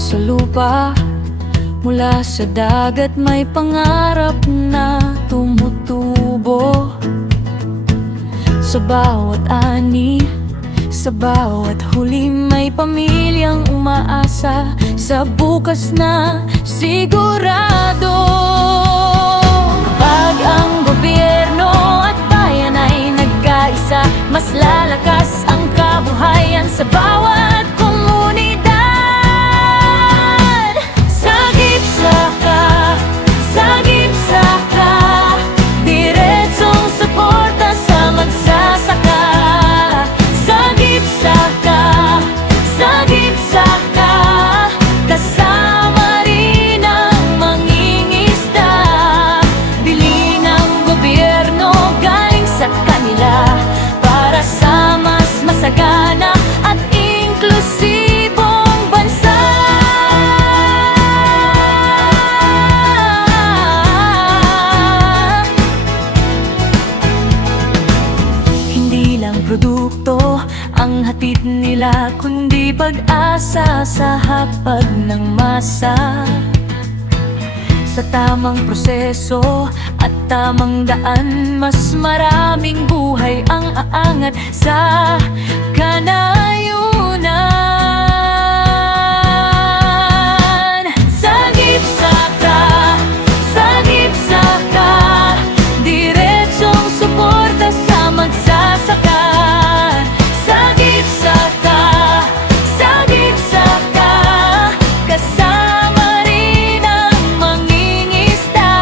sa lupa, mula sa dagat may pangarap na tumutubo. Sa bawat ani, sa bawat huli may pamilyang umaasa sa bukas na sigurado. Kapag ang gobyerno at bayan ay nagkaisa, mas lalakas ang kabuhayan sa bawat komunidad. Sagip-saka, sagip-saka, diretsong suporta sa magsasaka. Sagip-saka, sagip-saka, kasama rin ang mangingisda. Bili ng gobyerno galing sa kanila para sa mas masagana at inklusibong bansa. Hindi lang produkto ang hatid nila, kundi pag-asa sa hapag ng masa. Sa tamang proseso at tamang daan, mas maraming buhay ang aangat sa kanayunan. Sagip-saka, sagip-saka, diretsong suporta sa magsasaka. Sagip-saka, sagip-saka, kasama rin ang mangingisda.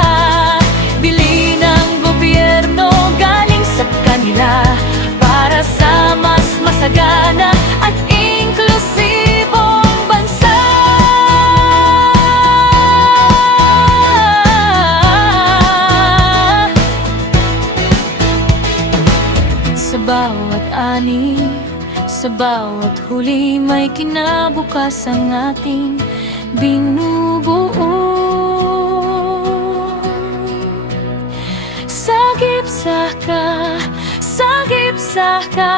Bili ng gobyerno galing sa kanila para sa mas masagana at inklusibong bansa. Sa bawat ani, sa bawat huli may kinabukas ang ating binubuo. Sagip-saka, sagip-saka,